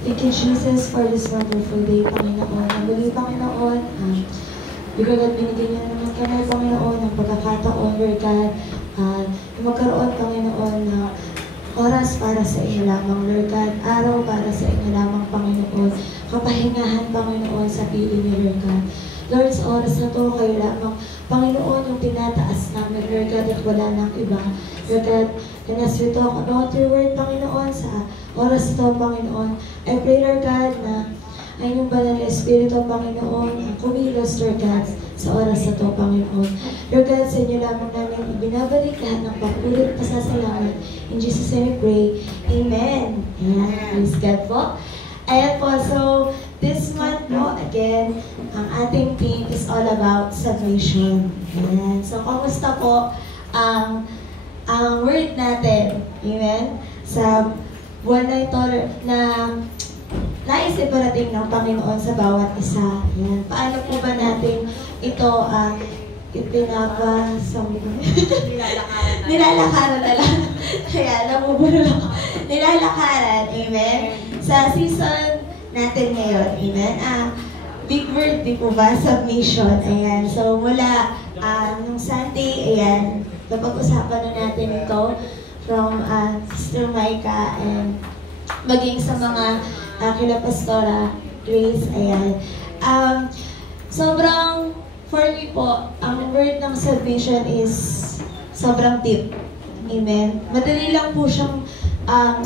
Thank you, Jesus, for this wonderful day, Panginoon. Muli, Panginoon, because God, binigyan niyo naman kami, Panginoon, ng pagkakataon, Lord God, magkaroon, Panginoon, na oras para sa inyo lamang, Lord God, araw para sa inyo lamang, Panginoon, kapahingahan, Panginoon, sa piling niyo, Lord God. Lord, sa oras na to, kayo lamang, Panginoon, yung tinataas namin, Lord God, at wala nang iba. Lord God, and as we talk about your word, Panginoon, sa oras ito, Panginoon, I pray, Lord God, na ay yung banal na Espiritu, Panginoon, kumilos, Lord God, sa oras na ito, Panginoon. Lord God, sa inyo lamang namin ibinabalik lahat ng papulit pasasalamat. In Jesus' name we pray. Amen. Ayan. Praise God po. Ayan po, so this month po, again, ang ating theme is all about submission. Ayan. So, kamusta po ang word natin? Amen? Sa buwan na ito na nais iparating ng Panginoon sa bawat isa. Ayan. Paano po ba natin ito nilalakaran na lang. Kaya namubulol ako. Nilalakaran. Amen? Sa season natin ngayon. Amen? Big word, di po ba? Submission. Ayan. So, mula nung Sunday, ayan, napag-usapan na natin ito from Sister Micah and maging sa mga kila Pastora Grace. Ayan. Sobrang, for me po, ang word ng submission is sobrang deep. Amen? Madali lang po siyang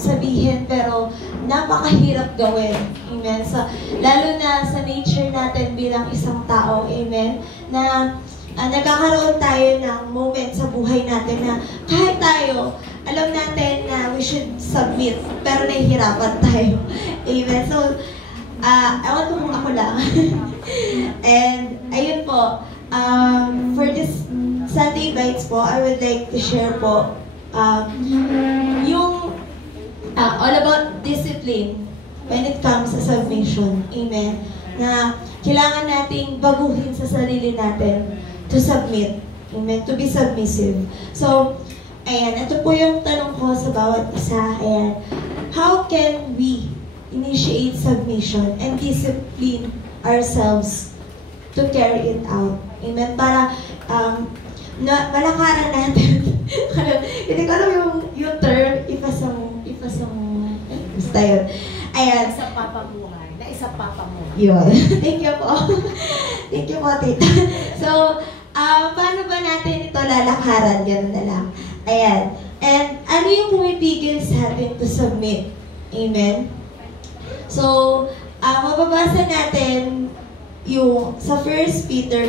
sabihin, pero napakahirap gawin. Amen? So, lalo na sa nature natin bilang isang tao. Amen? Na nagkakaroon tayo ng moment sa buhay natin na kahit tayo, alam natin na we should submit, pero nahihirapan tayo. Amen? So, ewan ko kung ako lang. And, ayun po, for this Sunday Bites po, I would like to share po yung all about discipline when it comes to submission. Amen? Na kailangan nating baguhin sa sarili natin to submit. Amen? To be submissive. So, ayan, ito po yung tanong ko sa bawat isa. Ayan, how can we initiate submission and discipline ourselves to carry it out? Amen? Para malakaran natin. Hindi ko alam yung term, basta yun. Ayan. Isa papamuhay. Na isa papamuhay. Yun. Thank you po. Thank you po, tita. So, paano ba natin ito lalakaran? Ganun na lang. Ayan. And ano yung pumipigil sa atin to submit? Amen? So, mababasa natin yung sa 1 Peter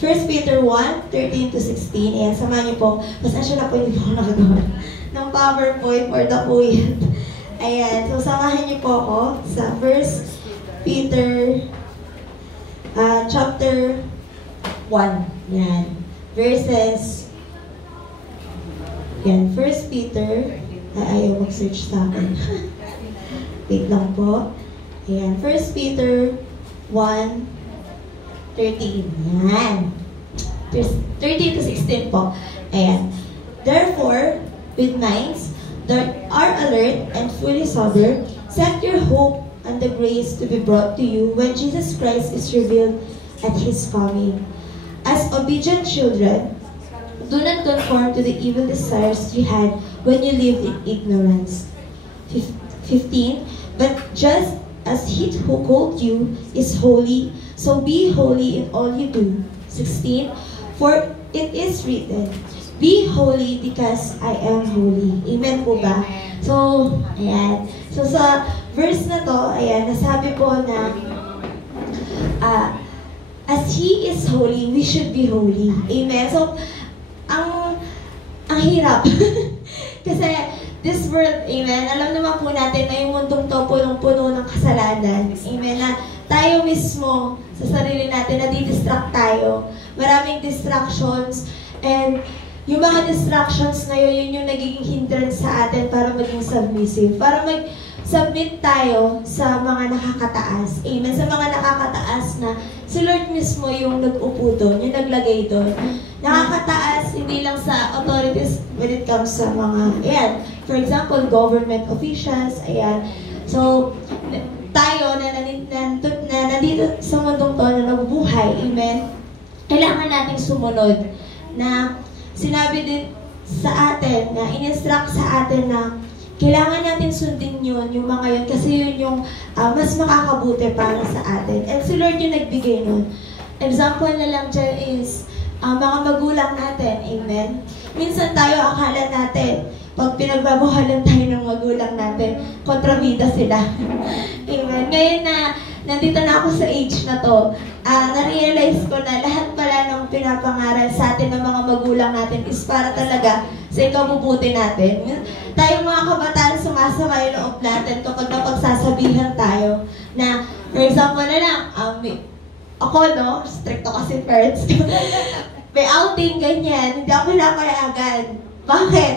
1:13 to 16. Ayan, samahan niyo po. Pasensya na po, hindi po ako nakagawa ng PowerPoint for the poet. Ayan, so samahan niyo po ako sa 1 Peter chapter 1. Yan. Verses. Yan, 1 Peter. Ayaw mag-search sa akin. Wait lang po. Ayan, 1 Peter 1:13. Yan. 13 to 16 po. Ayan. Therefore, with minds that are alert and fully sober, set your hope on the grace to be brought to you when Jesus Christ is revealed at His coming. As obedient children, do not conform to the evil desires you had when you lived in ignorance. 15. But just as He who called you is holy, so be holy in all you do. 16. For it is written, be holy because I am holy. Amen po ba? So, ayan. So, sa verse na to, ayan, nasabi po na as He is holy, we should be holy. Amen? So, ang hirap. Kasi, this world, amen, alam naman po natin na yung mundong to punong-puno ng kasalanan. Amen? Na tayo mismo, sa sarili natin, nadidistract tayo. Maraming distractions. And yung mga distractions na yun, yun yung nagiging hindrance sa atin para maging submissive. Para mag-submit tayo sa mga nakakataas. Amen? Sa mga nakakataas na si Lord mismo yung nag-upo doon, yung naglagay doon. Nakakataas, hindi lang sa authorities when it comes sa mga, ayan, for example, government officials, ayan. So, na nandito sa mundong to na nabubuhay, amen, kailangan nating sumunod na sinabi din sa atin, na in-instruct sa atin na kailangan natin sundin yun, yung mga yun, kasi yun yung mas makakabuti para sa atin. And si Lord yung nagbigay nun. Example na lang dyan is mga magulang natin, amen. Minsan tayo akala natin, pag pinagbabawalan tayo ng magulang natin, kontrabida sila. Amen. Ngayon na nandito na ako sa age na to, na-realize ko na lahat pala ng pinapangaral sa atin ng mga magulang natin is para talaga sa ikabubuti natin. Tayong mga kabataan sumasakay loob natin kapag napagsasabihan tayo na, for example na lang, ako, no, stricto kasi parents ko, may outing, ganyan, hindi ako pinapayagan. Bakit?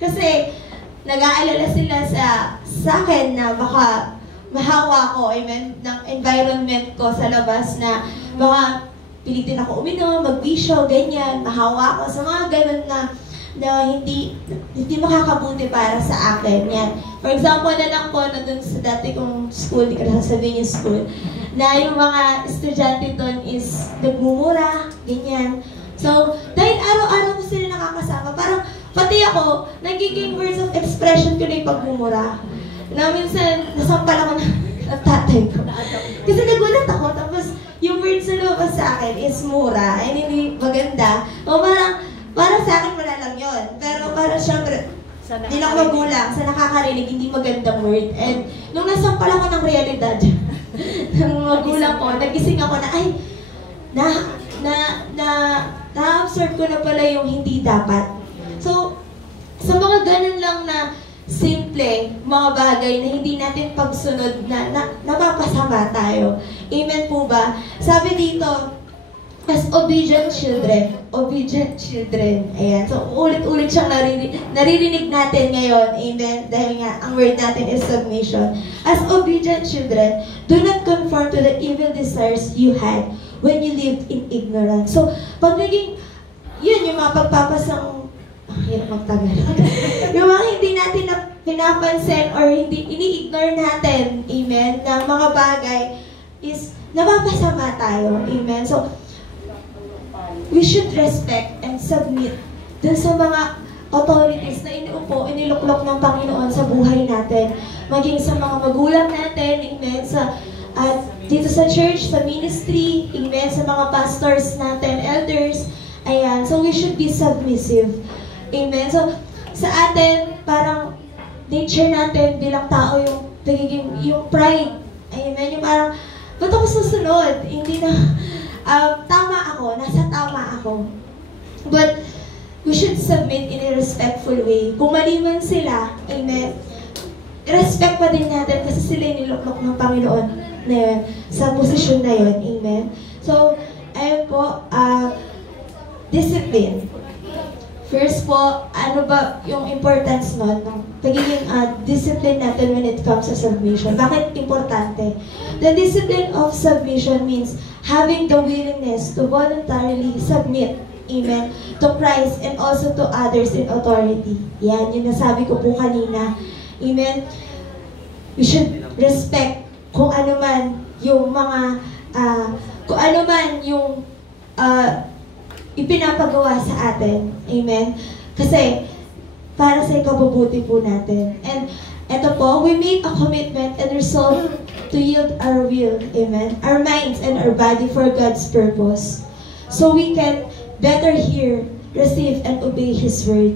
Kasi nag-aalala sila sa akin na baka mahawa ko, amen, ng environment ko sa labas na baka pilitin ako uminom, magbisyo, ganyan, mahawa ko sa mga ganun na hindi makakabuti para sa akin. Yan. For example na lang po, na dun sa dati kong school, di ko na sasabihin yung school, na yung mga estudyante dun is nagmumura, ganyan. So, dahil araw-araw ko sila nakakasama, parang pati ako, nagiging words of expression ko na yung pagmumura. Na minsan, nasampal ako ng tatay ko. Kasi nagulat ako, tapos yung words na lumabas sa akin is mura, and hindi maganda. O parang sa akin wala lang yun. Pero parang syempre, nilang magulang, sa nakakarinig, hindi magandang word. And nung nasampal ako ng realidad, ng magulang ko, nagising ako na, ay, na-observe ko na pala yung hindi dapat. So, sa mga ganun lang na simple, mga bagay na hindi natin pagsunod na napapasama tayo. Amen po ba? Sabi dito, as obedient children, ayan. So, ulit-ulit siyang naririnig natin ngayon, amen, dahil nga, ang word natin is submission. As obedient children, do not conform to the evil desires you had when you lived in ignorance. So, pag naging, yun, yung mga pagpapasang, hirap magtagal. Yung mga hindi natin pinapansin or hindi ini-ignore natin, amen, ng mga bagay is napapasama tayo, amen. So, we should respect and submit dun sa mga authorities na iniluklok ng Panginoon sa buhay natin. Maging sa mga magulang natin, amen, at dito sa church, sa ministry, amen, sa mga pastors natin, elders, ayan. So, we should be submissive. Amen. So, sa atin, parang nature natin bilang tao yung yung pride. Amen. Yung parang, ba't ako susunod? Hindi na, tama ako, nasa tama ako. But, we should submit in a respectful way. Kung mali man sila, amen, respect pa din natin kasi sila yung niluklok ng Panginoon na yun, sa posisyon na yun. Amen. So, ayun po, discipline. First po, ano ba yung importance nun ng pagiging discipline natin when it comes to submission? Bakit importante? The discipline of submission means having the willingness to voluntarily submit, amen, to Christ and also to others in authority. Yan, yung nasabi ko po kanina. Amen. We should respect kung ano man yung mga, kung ano man yung ipinapagawa sa atin. Amen? Kasi, para sa ikabubuti po natin. And, eto po, we make a commitment and resolve to yield our will, amen, our minds and our body for God's purpose. So we can better hear, receive, and obey His word.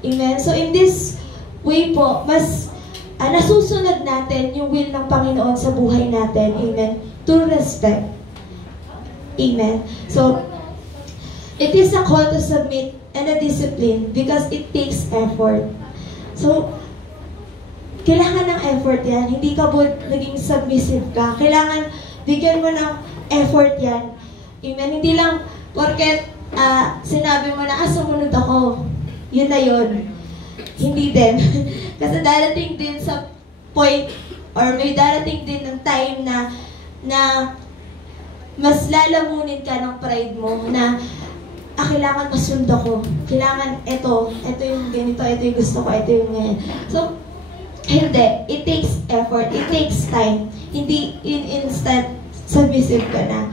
Amen? So, in this way po, mas nasusunod natin yung will ng Panginoon sa buhay natin. Amen? To respect. Amen? So, it is a call to submit and a discipline because it takes effort. So, kailangan ng effort yan. Hindi ka po naging submissive ka. Kailangan bigyan mo ng effort yan. Amen? Hindi lang porket sinabi mo na, sumunod ako. Yun na yun. Hindi din. Kasi darating din sa point or may darating din ng time na mas lalamunin ka ng pride mo na kailangan masunod ako. Kailangan ito yung ganito, ito yung gusto ko, ito yung ganyan. So, hindi. It takes effort. It takes time. Hindi receive ka na.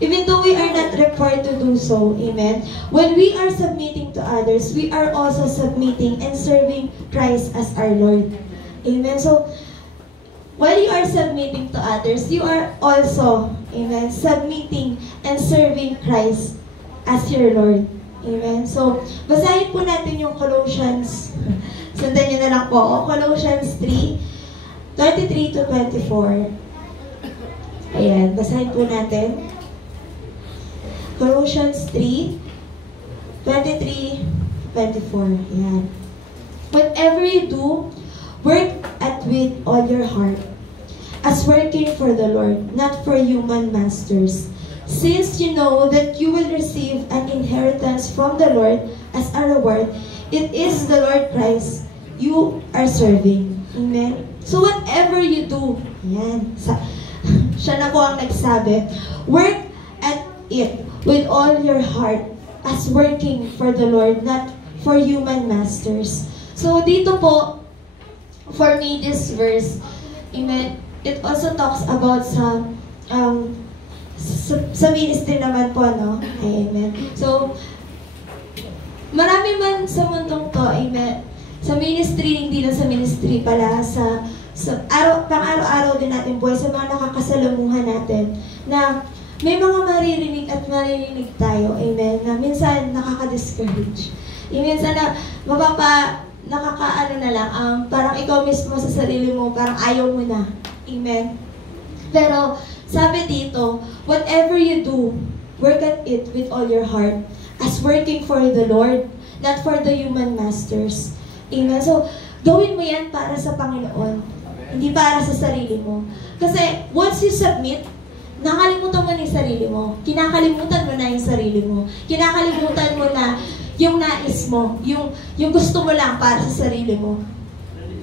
Even though we are not required to do so, amen? When we are submitting to others, we are also submitting and serving Christ as our Lord. Amen? So, while you are submitting to others, you are also, amen, submitting and serving Christ as your Lord. Amen? So, basahin po natin yung Colossians. Sundan nyo na lang po. Colossians 3:23 to 24. Ayan, basahin po natin. Colossians 3:23 24. Ayan. Whatever you do, work at with all your heart, as working for the Lord, not for human masters, since you know that you will receive an inheritance from the Lord as a reward. It is the Lord Christ you are serving. Amen? So whatever you do, yan, siya na po ang nagsabi, work at it with all your heart as working for the Lord, not for human masters. So dito po, for me, this verse, amen, it also talks about sa ministry naman po, no? Amen. So, marami man sa mundong to, amen, sa ministry, hindi lang sa ministry pala, pang-araw-araw din natin buhay, sa mga nakakasalamuhan natin, na may mga maririnig at maririnig tayo, amen, na minsan nakaka-discourage. Minsan na nakakaano na lang, parang ikaw mismo sa sarili mo, parang ayaw mo na. Amen. Pero, sabi dito, whatever you do, work at it with all your heart, as working for the Lord, not for the human masters. Amen. So, gawin mo yan para sa Panginoon, hindi para sa sarili mo. Kasi, once you submit, nakalimutan mo na yung sarili mo. Kinakalimutan mo na yung sarili mo. Kinakalimutan mo na yung nais mo, yung gusto mo lang para sa sarili mo.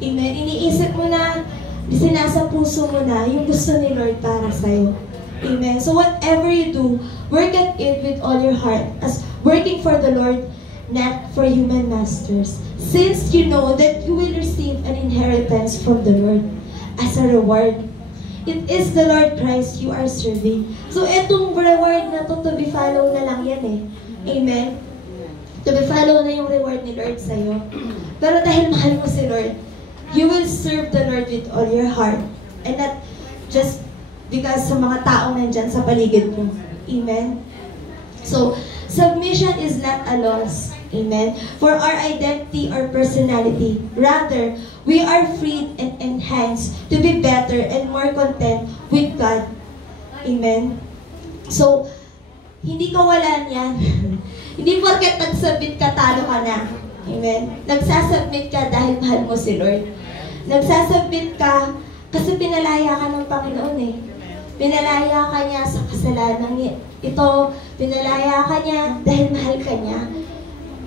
Amen. Iniisip mo na, sinasa puso mo na yung gusto ni Lord para sa'yo. Amen. So whatever you do, work at it with all your heart, as working for the Lord, not for human masters. Since you know that you will receive an inheritance from the Lord as a reward. It is the Lord Christ you are serving. So, etong reward na to be follow na lang yan eh. Amen? To be follow na yung reward ni Lord sa'yo. Pero dahil mahal mo si Lord, you will serve the Lord with all your heart. And not just because sa mga taong nandyan sa paligid mo. Amen? So, submission is not a loss. Amen? For our identity or personality. Rather, we are freed and enhanced to be better and more content with God. Amen? So, hindi kawalan yan. Hindi porket nagsubmit ka, talo ka na. Amen? Nagsasubmit ka dahil mahal mo si Lord. Nagsasubmit ka kasi pinalaya ka ng Panginoon eh. Pinalaya ka niya sa kasalanan niya. Ito, pinalaya ka niya dahil mahal ka niya.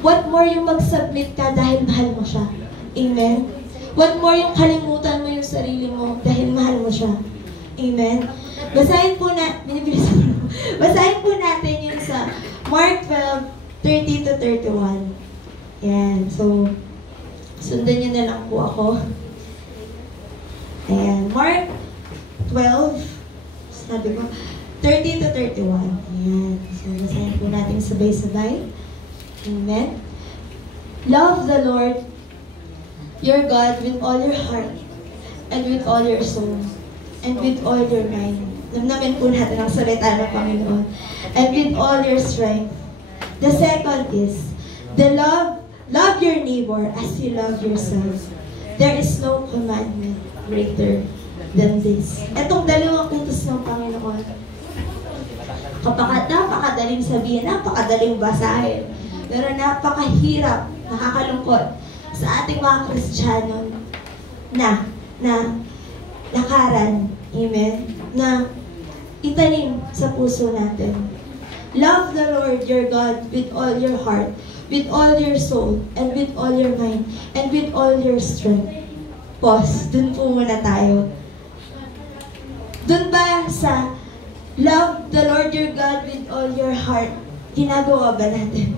What more yung mag-submit ka dahil mahal mo siya? Amen? What more yung kalimutan mo yung sarili mo dahil mahal mo siya? Amen? Basahin po natin yun sa Mark 12:30 to 31. Ayan. So, sundan nyo na lang po ako. Ayan. Mark 12, sabi ko, 30 to 31. Ayan. So, basahin po natin sabay-sabay. Amen. Love the Lord your God with all your heart and with all your soul and with all your mind. Namnamin po natin ang salita ng Panginoon. And with all your strength. The second is, love your neighbor as you love yourself. There is no commandment greater than this. Etong dalawang utos ng Panginoon. Napakadaling sabihin, napakadaling basahin. Pero napakahirap, nakakalungkot sa ating mga Kristiyano na lakaran, amen, na itanim sa puso natin. Love the Lord your God with all your heart, with all your soul, and with all your mind, and with all your strength. Pause. Dun po muna tayo. Dun ba sa love the Lord your God with all your heart, ginagawa ba natin?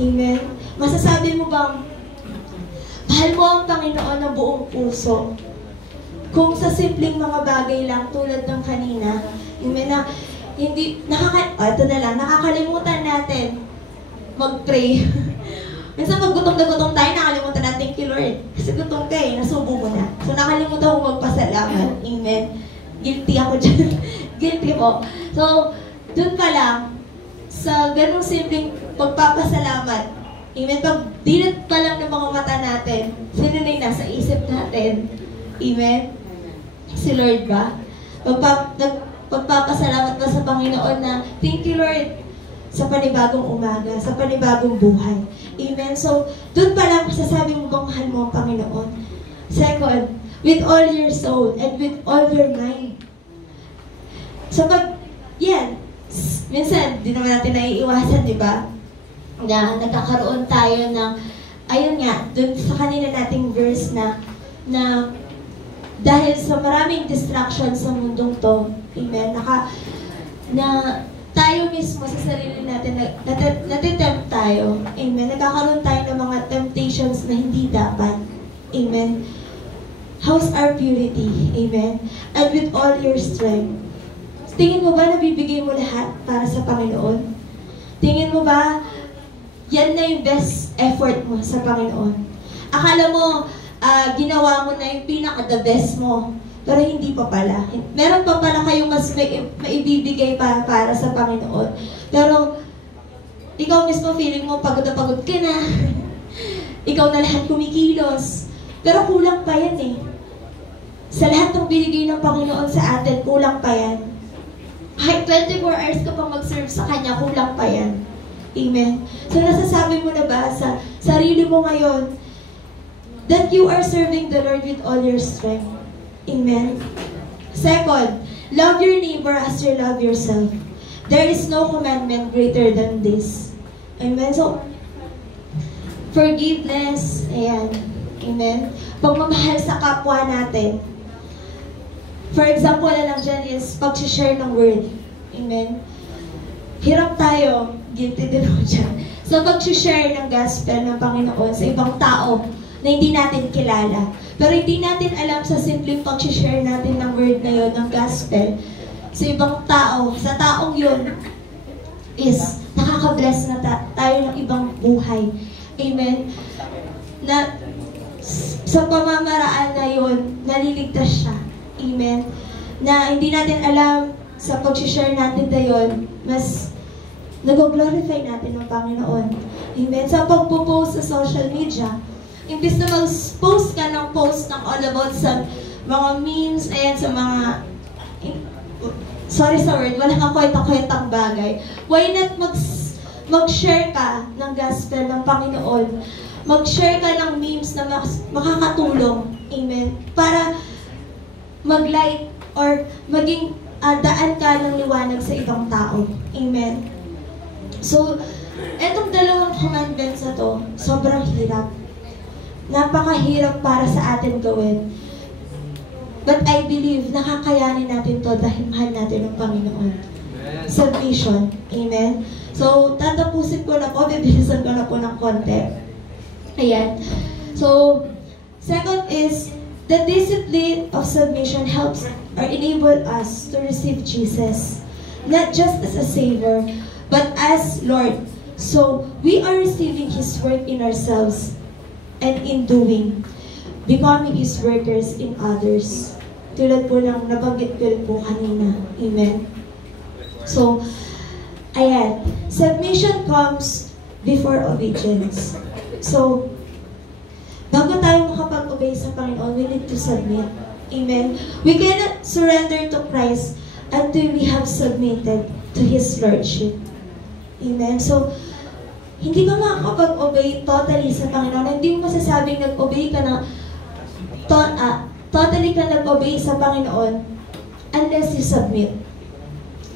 Amen? Masasabi mo bang mahal mo ang Panginoon ng buong puso? kung sa simpleng mga bagay lang tulad ng kanina, amen, na hindi, ito na lang, nakakalimutan natin mag-pray. Minsan pag gutom na gutom tayo, nakalimutan natin, thank you Lord. Kasi gutom ka eh, nasubo mo na. So nakalimutan ko magpasalamat. Amen. Guilty ako dyan. Guilty po. So, dun pa lang, sa ganung simpleng pagpapasalamat, amen, pag dilat pa lang ng mga mata natin, sino na yung nasa isip natin? Amen? Si Lord ba? Pagpapasalamat ba sa Panginoon na, thank you Lord, sa panibagong umaga, sa panibagong buhay. Amen? So, dun pa lang masasabi mo bang mahal mo ang Panginoon. Second, with all your soul and with all your mind. So, yan, minsan, di naman natin naiiwasan, di ba? Na nagkakaroon tayo ng, ayun nga, dun sa kanina nating verse na dahil sa maraming distractions sa mundong to, amen, na tayo mismo sa sarili natin, natitempt tayo, amen, nagkakaroon tayo ng mga temptations na hindi dapat, amen. How's our purity, amen, and with all your strength. Tingin mo ba nabibigay mo lahat para sa Panginoon? Tingin mo ba yan na yung best effort mo sa Panginoon? Akala mo, ginawa mo na yung pinaka-the best mo, pero hindi pa pala. Meron pa pala kayong mas maibibigay para sa Panginoon. Pero, ikaw mismo feeling mo pagod na pagod ka na. Ikaw na lahat kumikilos. Pero kulang pa yan eh. Sa lahat ng binigay ng Panginoon sa atin, kulang pa yan. Kahit 24 hours ka pang mag-serve sa Kanya, kulang pa yan. Amen. So, nasasabi mo na ba sa sarili mo ngayon that you are serving the Lord with all your strength? Amen. Second, love your neighbor as you love yourself. There is no commandment greater than this. Amen. So, forgiveness, ayan. Amen. Pagmamahal sa kapwa natin. For example na lang dyan is pag-share ng word. Amen. Hirap tayo, guilty din ako dyan. So pag-share ng gospel ng Panginoon sa ibang tao na hindi natin kilala. Pero hindi natin alam sa simpleng pag-share natin ng word na yun, ng gospel, sa ibang tao, sa taong yun, is nakaka-bless na tayo ng ibang buhay. Amen. Na sa pamamaraan na yun, naliligtas siya. Amen. Na hindi natin alam sa pag-share natin na yun, mas nag-glorify natin ng Panginoon. Amen. Sa pagpo-post sa social media, imbis na mag-post ka ng post ng all about sa mga memes, ayan, sa mga, sorry sa word, wala kang kwenta-kwentang bagay. Why not mag-share ka ng gospel ng Panginoon? Mag-share ka ng memes na makakatulong. Amen. Para mag-like or maging daan ka ng liwanag sa ibang tao. Amen. So, etong dalawang commandments na to, sobrang hirap. Napakahirap para sa atin gawin. But I believe, nakakayanin natin to dahil mahal natin ang Panginoon. Submission. Amen. So, tatapusin ko na po, bibilisan ko na po ng konti. Ayan. So, second is, the discipline of submission helps or enable us to receive Jesus, not just as a Savior, but as Lord. So, we are receiving His work in ourselves and in doing, becoming His workers in others. Tulad po ng nabanggit ko po kanina. Amen. So, ayan. Submission comes before obedience. So, bago tayo makapag-obey sa Panginoon, we need to submit. Amen. We cannot surrender to Christ until we have submitted to His Lordship. Amen. So, hindi ka makakapag-obey totally sa Panginoon. Hindi mo masasabing nag-obey ka na totally ka nag-obey sa Panginoon unless you submit.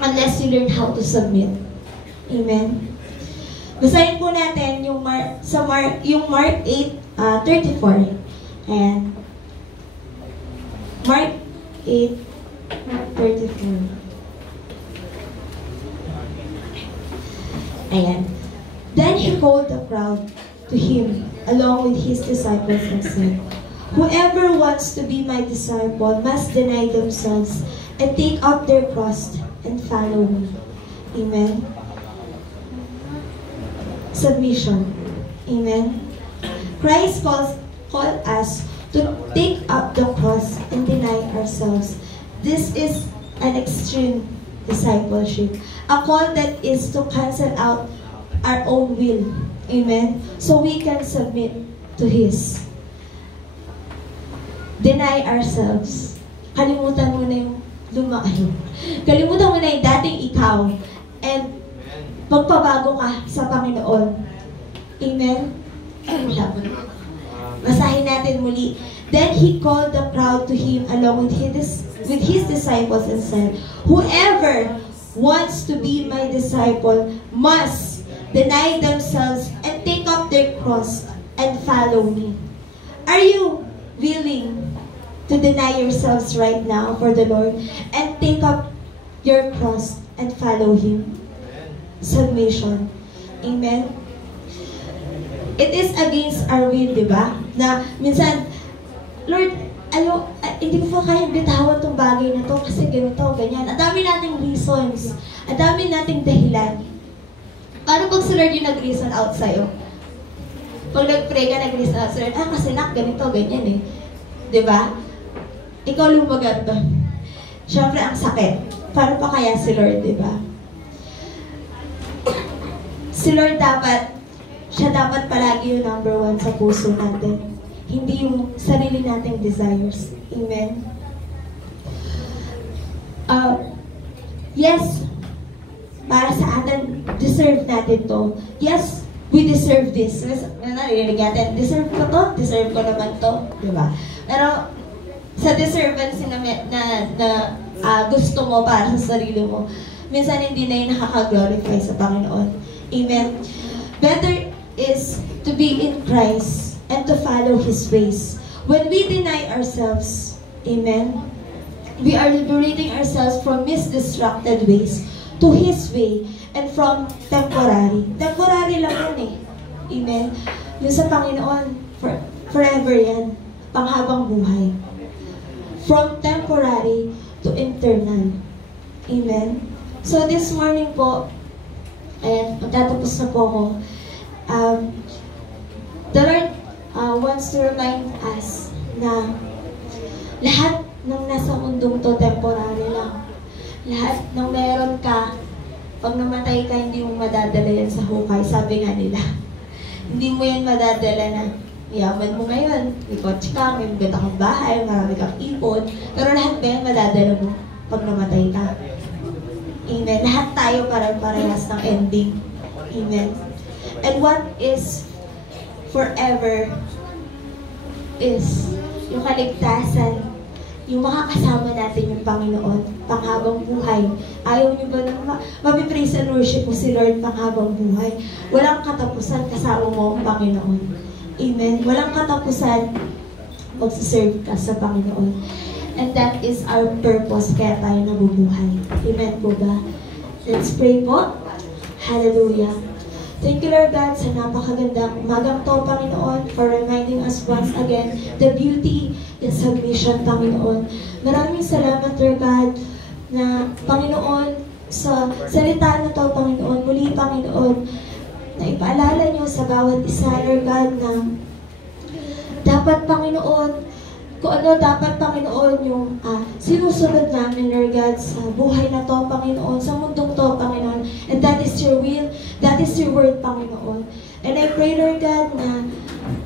Unless you learn how to submit. Amen. Basahin po natin yung Mark 8:34. And Mark 8:34. Ayan. Then he called the crowd to him along with his disciples and said, Whoever wants to be my disciple must deny themselves and take up their cross and follow me. Amen. Submission. Amen. Christ calls us to take up the cross and deny ourselves. This is an extreme discipleship. A call that is to cancel out our own will. Amen. So we can submit to His. Deny ourselves. Kalimutan mo na yung kalimutan mo na yung dating ikaw. And magpabago ka sa Panginoon. Amen? Basahin natin muli. Then He called the crowd to Him along with His disciples and said, "Whoever wants to be my disciple must deny themselves and take up their cross and follow me." Are you willing to deny yourselves right now for the Lord and take up your cross and follow Him? Submission. Amen? It is against our will, di ba? Na minsan, Lord, hindi ko pa kayang bitawan itong bagay na to kasi ganito, ganyan. Ang dami nating reasons. Ang dami nating dahilan. Paano pag si Lord yung nag-reason out sa'yo? Pag nag-pray ka, nag-reason out sa'yo, kasi ganito, ganyan eh. Diba? Ikaw lumagat doon. Siyempre, ang sakit. Paano pa kaya si Lord, diba? Si Lord siya dapat palagi yung number one sa puso natin. Hindi yung sarili nating desires. Amen? Yes, para sa atin, deserve natin to. Yes, we deserve this. Narinig natin, deserve ko to, deserve ko naman to. Diba? Pero, sa deservance na gusto mo para sa sarili mo, minsan hindi na yung nakaka-glorify sa Panginoon. Amen? Better is to be in Christ and to follow His ways. When we deny ourselves, amen, we are liberating ourselves from misdirected ways to His way and from temporary. Temporary lang yan eh. Amen? Yung sa Panginoon, forever yan. Panghabang buhay. From temporary to eternal. Amen? So this morning po, ayan, magtatapos na po ako. The Lord wants to remind us na lahat ng nasa mundong to temporary lang. Lahat ng meron ka, pag namatay ka, hindi mo madadala yan sa hukay. Sabi nga nila, hindi mo yan madadala na yaman mo ngayon. May kotse ka, may maganda kang bahay, marami kang ipon. Pero lahat ba yan madadala mo pag namatay ka? Amen. Lahat tayo parehas ng ending. Amen. And what is forever is yung kaligtasan, yung makakasama natin yung Panginoon, panghabang buhay. Ayaw niyo ba na mapipraise and worship mo si Lord panghabang buhay? Walang katapusan kasama mo ang Panginoon. Amen. Walang katapusan magsiserve ka sa Panginoon. And that is our purpose kaya tayo nabubuhay. Amen po ba? Let's pray po. Hallelujah. Thank you, Lord God, sa napakagandang umagang to, Panginoon, for reminding us once again the beauty in submission, Panginoon. Maraming salamat, Lord God, na, Panginoon, sa salita na to, Panginoon, muli, Panginoon, na ipaalala niyo sa bawat isa, Lord God, na dapat, Panginoon, kung ano dapat, Panginoon, yung sinusunod namin, Lord God, sa buhay na to, Panginoon, sa mundong to, Panginoon. And that is your will, that is your word, Panginoon. And I pray, Lord God, na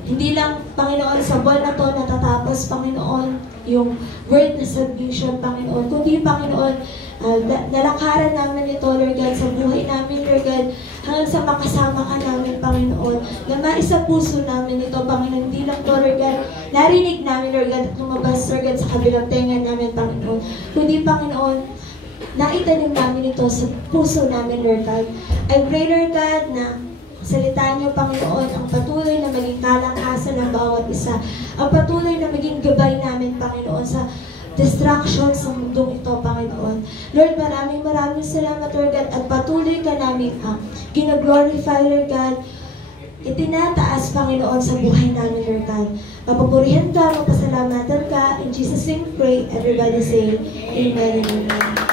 hindi lang, Panginoon, sa buwan na to natatapos, Panginoon, yung word na submission, Panginoon, kundi, Panginoon, nalakaran namin ito, Lord God, sa buhay namin, Lord God, hanggang sa makasama ka namin, Panginoon, na maisa puso namin ito, Panginoon, hindi lang to, Lord God, narinig namin, Lord God, at lumabas, Lord God, sa kabilang tenga namin, Panginoon, kundi, Panginoon, naitanim namin ito sa puso namin, Lord God. I pray, Lord God, na salita niyo, Panginoon, ang patuloy na maging kalakasan ng bawat isa, ang patuloy na maging gabay namin, Panginoon, sa distraction sa mundong ito, Panginoon. Lord, maraming salamat, Lord God, at patuloy ka namin ginaglorify, Lord God, itinataas, Panginoon, sa buhay namin, Lord God. Papupurihan ka, mapasalamatan ka. In Jesus' name we pray. Everybody say, Amen and Amen.